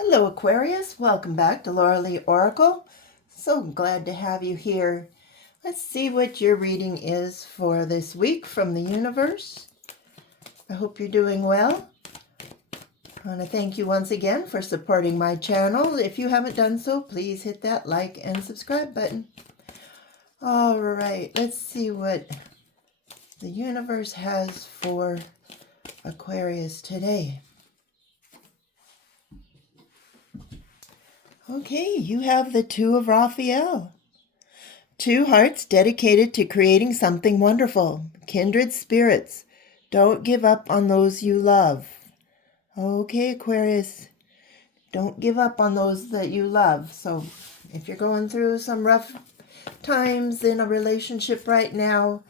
Hello, Aquarius. Welcome back to Laura Lee Oracle. So glad to have you here. Let's see what your reading is for this week from the universe. I hope you're doing well. I want to thank you once again for supporting my channel. If you haven't done so, please hit that like and subscribe button. All right, let's see what the universe has for Aquarius today. Okay, you have the Two of Raphael. Two hearts dedicated to creating something wonderful. Kindred spirits. Don't give up on those you love. Okay, Aquarius. Don't give up on those that you love. So if you're going through some rough times in a relationship right now,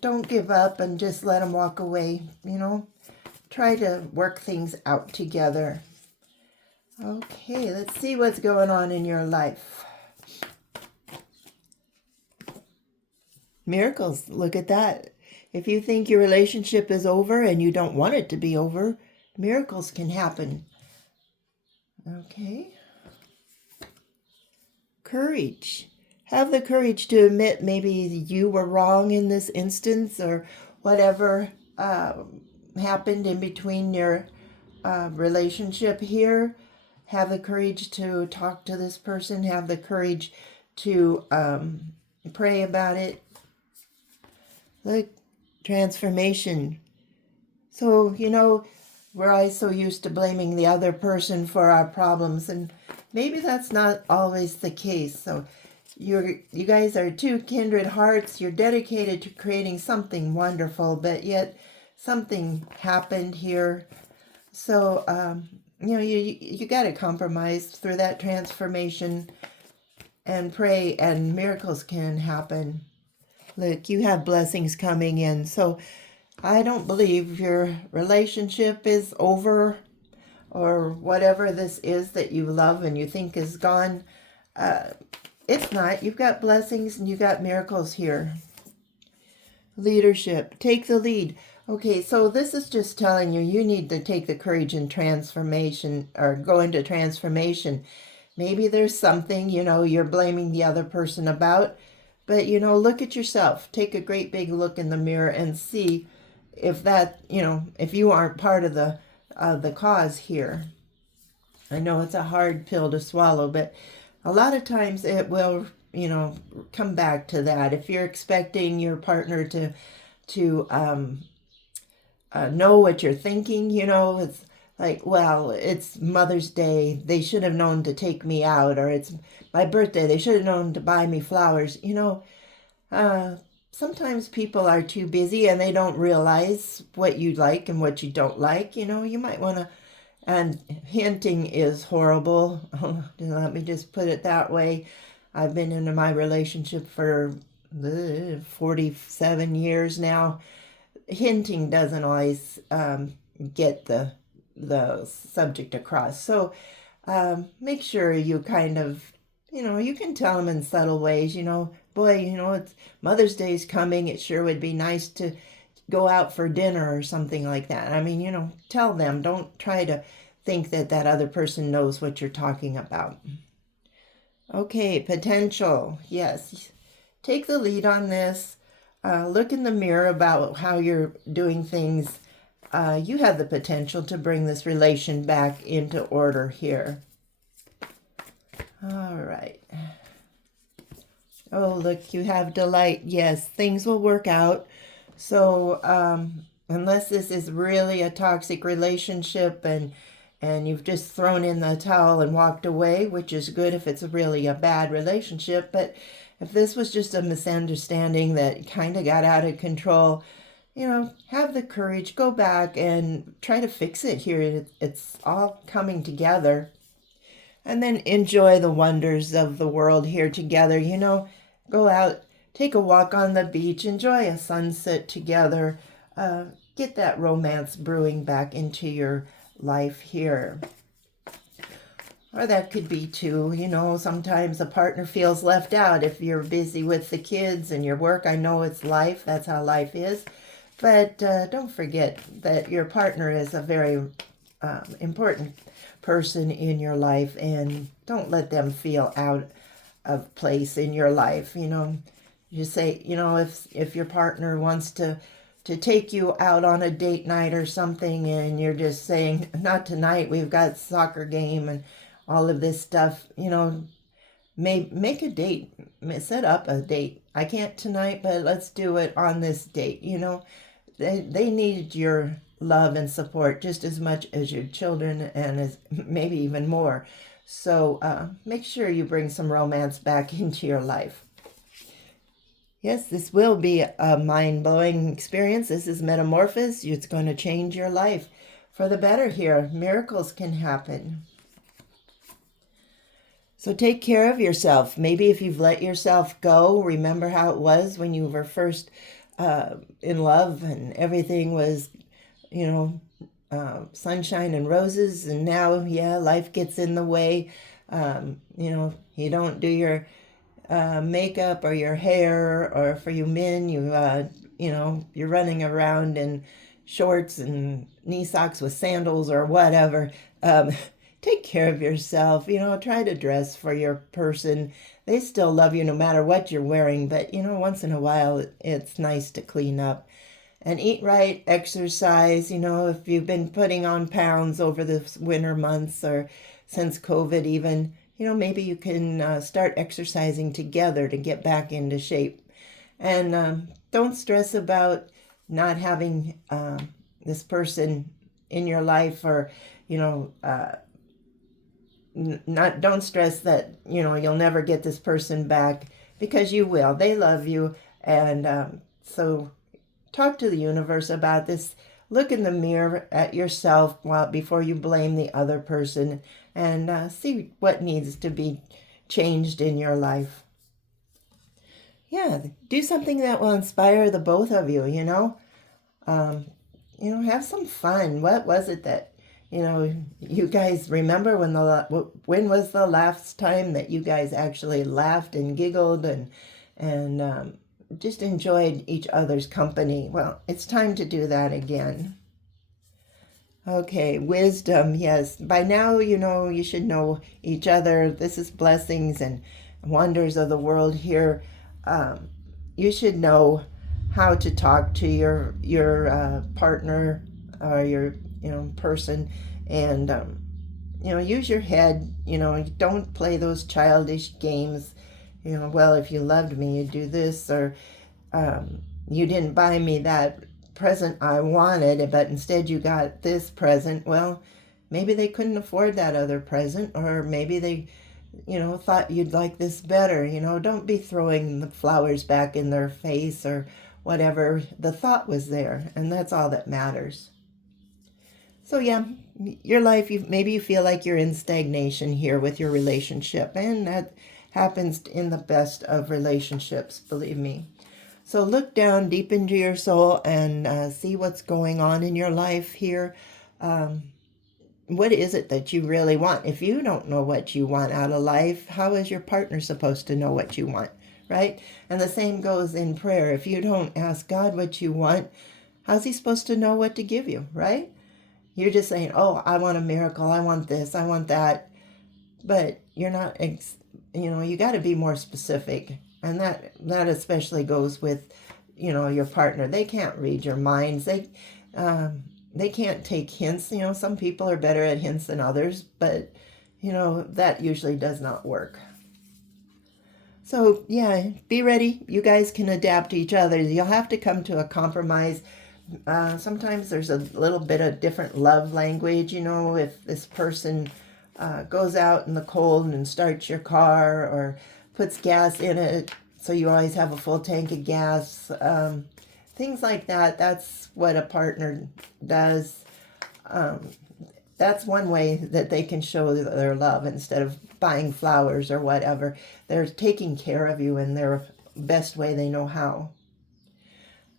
don't give up and just let them walk away. Try to work things out together. Okay, let's see what's going on in your life. Miracles, look at that. If you think your relationship is over and you don't want it to be over, miracles can happen. Okay. Courage. Have the courage to admit maybe you were wrong in this instance or whatever happened in between your relationship here. Have the courage to talk to this person. Have the courage to pray about it. Look, transformation. So, we're always so used to blaming the other person for our problems, and maybe that's not always the case. So you guys are two kindred hearts. You're dedicated to creating something wonderful, but yet something happened here. So, you got to compromise through that transformation and pray, and miracles can happen. Look, you have blessings coming in. So I don't believe your relationship is over or whatever this is that you love and you think is gone. It's not. You've got blessings and you got miracles here. Leadership. Take the lead. Okay, so this is just telling you need to take the courage in transformation or go into transformation. Maybe there's something, you're blaming the other person about. But, look at yourself. Take a great big look in the mirror and see if that, if you aren't part of the cause here. I know it's a hard pill to swallow, but a lot of times it will, come back to that. If you're expecting your partner to know what you're thinking, it's like, well, it's Mother's Day. They should have known to take me out, or it's my birthday. They should have known to buy me flowers. Sometimes people are too busy and they don't realize what you like and what you don't like. You might want to, and hinting is horrible. Let me just put it that way. I've been in my relationship for 47 years now. Hinting doesn't always get the subject across. So make sure you kind of, you can tell them in subtle ways, boy, it's Mother's Day's coming. It sure would be nice to go out for dinner or something like that. I mean, tell them. Don't try to think that other person knows what you're talking about. Okay, potential. Yes. Take the lead on this. Look in the mirror about how you're doing things. You have the potential to bring this relation back into order here. All right. Oh, look, you have delight. Yes, things will work out. So unless this is really a toxic relationship and you've just thrown in the towel and walked away, which is good if it's really a bad relationship. But if this was just a misunderstanding that kind of got out of control, have the courage, go back and try to fix it here. It's all coming together. And then enjoy the wonders of the world here together. Go out, take a walk on the beach, enjoy a sunset together. Get that romance brewing back into your life here. Or that could be too, sometimes a partner feels left out if you're busy with the kids and your work. I know it's life. That's how life is. But don't forget that your partner is a very important person in your life, and don't let them feel out of place in your life. You say, if your partner wants to take you out on a date night or something, and you're just saying, not tonight, we've got soccer game and all of this stuff, make a date, set up a date. I can't tonight, but let's do it on this date. They need your love and support just as much as your children, and as maybe even more. So make sure you bring some romance back into your life. Yes, this will be a mind-blowing experience. This is metamorphosis. It's going to change your life for the better here. Miracles can happen. So take care of yourself. Maybe if you've let yourself go, remember how it was when you were first in love and everything was, sunshine and roses. And now, life gets in the way. You don't do your makeup or your hair, or for you men, you're running around in shorts and knee socks with sandals or whatever. Take care of yourself. Try to dress for your person. They still love you no matter what you're wearing, but once in a while it's nice to clean up. And eat right, exercise. If you've been putting on pounds over the winter months or since COVID even, maybe you can start exercising together to get back into shape. And don't stress about not having this person in your life, or, don't stress that, you'll never get this person back, because you will. They love you. And so talk to the universe about this. Look in the mirror at yourself before you blame the other person, and see what needs to be changed in your life. Yeah, do something that will inspire the both of you, have some fun. What was it that, you guys remember when was the last time that you guys actually laughed and giggled and just enjoyed each other's company? Well, it's time to do that again. Okay, wisdom, yes. By now, you should know each other. This is blessings and wonders of the world here. You should know how to talk to your partner or your person, and use your head. Don't play those childish games. Well, if you loved me, you'd do this, or you didn't buy me that present I wanted, but instead you got this present. Well, maybe they couldn't afford that other present, or maybe they thought you'd like this better. Don't be throwing the flowers back in their face or whatever. The thought was there, and that's all that matters. So your life, maybe you feel like you're in stagnation here with your relationship, and that happens in the best of relationships, believe me. So look down deep into your soul and see what's going on in your life here. What is it that you really want? If you don't know what you want out of life, how is your partner supposed to know what you want, right? And the same goes in prayer. If you don't ask God what you want, how's he supposed to know what to give you, right? You're just saying, oh, I want a miracle, I want this, I want that. But you're not, you got to be more specific. And that especially goes with, your partner. They can't read your minds. They can't take hints. Some people are better at hints than others, but, that usually does not work. So, be ready. You guys can adapt to each other. You'll have to come to a compromise. Sometimes there's a little bit of different love language. If this person goes out in the cold and starts your car, or puts gas in it so you always have a full tank of gas, things like that. That's what a partner does. That's one way that they can show their love. Instead of buying flowers or whatever, they're taking care of you in their best way they know how.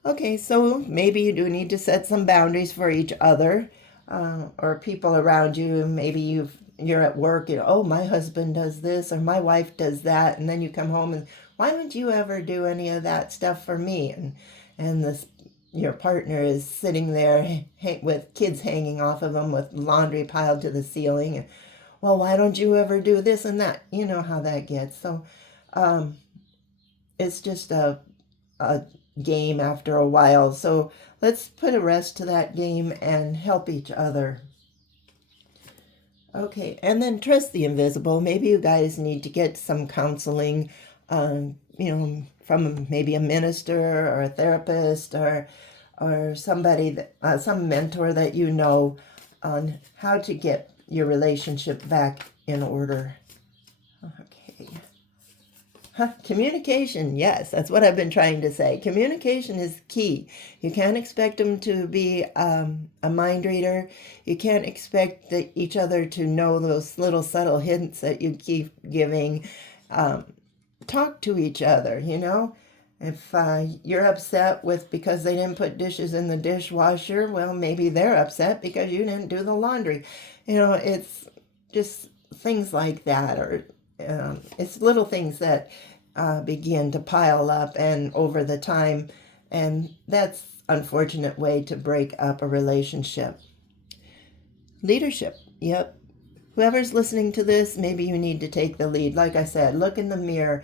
Okay, so maybe you do need to set some boundaries for each other, or people around you. Maybe you're at work, oh, my husband does this, or my wife does that, and then you come home and, why would you ever do any of that stuff for me? And this, your partner is sitting there with kids hanging off of them, with laundry piled to the ceiling, and, well, why don't you ever do this and that? You know how that gets. So it's just a game after a while. So let's put a rest to that game and help each other. Okay, and then trust the invisible. Maybe you guys need to get some counseling, from maybe a minister or a therapist or somebody that some mentor that you know on how to get your relationship back in order. Okay. Communication, yes, that's what I've been trying to say. Communication is key. You can't expect them to be a mind reader. You can't expect each other to know those little subtle hints that you keep giving. Talk to each other, If you're upset because they didn't put dishes in the dishwasher, well, maybe they're upset because you didn't do the laundry. It's just things like that, or it's little things that begin to pile up and over the time, and that's an unfortunate way to break up a relationship. Leadership, yep. Whoever's listening to this, maybe you need to take the lead. Like I said, look in the mirror,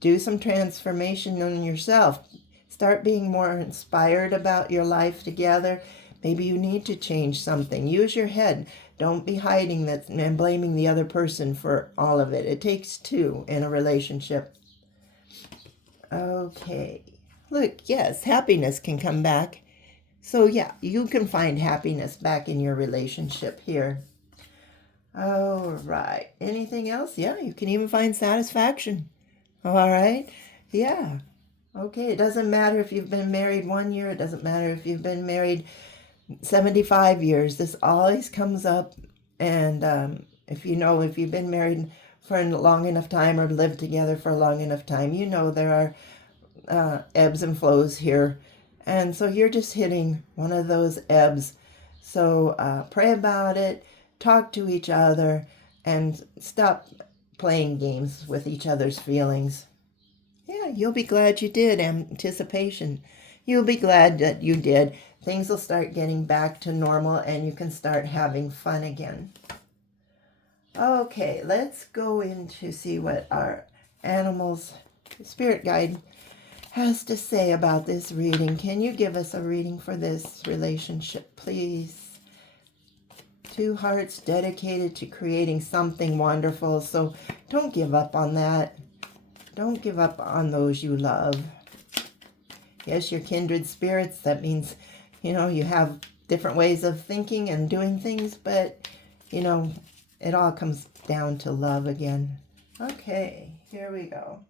do some transformation on yourself. Start being more inspired about your life together. Maybe you need to change something. Use your head. Don't be hiding that and blaming the other person for all of it. It takes two in a relationship. Okay. Look, yes, happiness can come back. So yeah, you can find happiness back in your relationship here. All right. Anything else? Yeah, you can even find satisfaction. All right. Yeah. Okay. It doesn't matter if you've been married 1 year. It doesn't matter if you've been married 75 years. This always comes up. And if you've been married for a long enough time or lived together for a long enough time, there are ebbs and flows here. And so you're just hitting one of those ebbs. So pray about it, talk to each other, and stop playing games with each other's feelings. Yeah, you'll be glad you did. Anticipation. You'll be glad that you did. Things will start getting back to normal and you can start having fun again. Okay, let's go in to see what our animals spirit guide has to say about this reading. Can you give us a reading for this relationship, please? Two hearts dedicated to creating something wonderful, so don't give up on that. Don't give up on those you love. Yes, you're kindred spirits. That means, you have different ways of thinking and doing things, but, it all comes down to love again. Okay, here we go.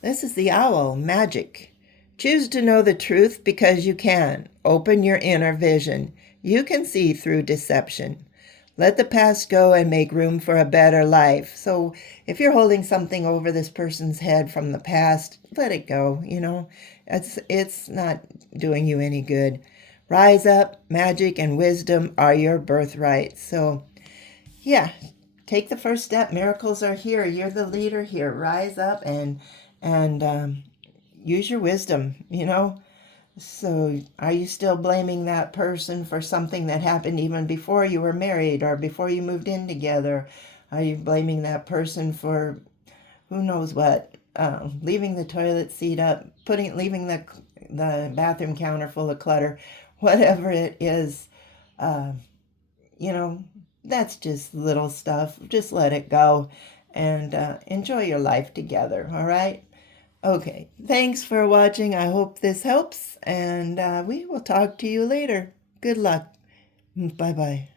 This is the owl, magic. Choose to know the truth because you can. Open your inner vision. You can see through deception. Let the past go and make room for a better life. So if you're holding something over this person's head from the past, let it go, It's not doing you any good. Rise up, magic and wisdom are your birthright. So, yeah, take the first step. Miracles are here. You're the leader here. Rise up and use your wisdom, So are you still blaming that person for something that happened even before you were married or before you moved in together? Are you blaming that person for who knows what? Leaving the toilet seat up, leaving the bathroom counter full of clutter, whatever it is, that's just little stuff. Just let it go and enjoy your life together, all right? Okay, thanks for watching. I hope this helps, and we will talk to you later. Good luck. Bye-bye.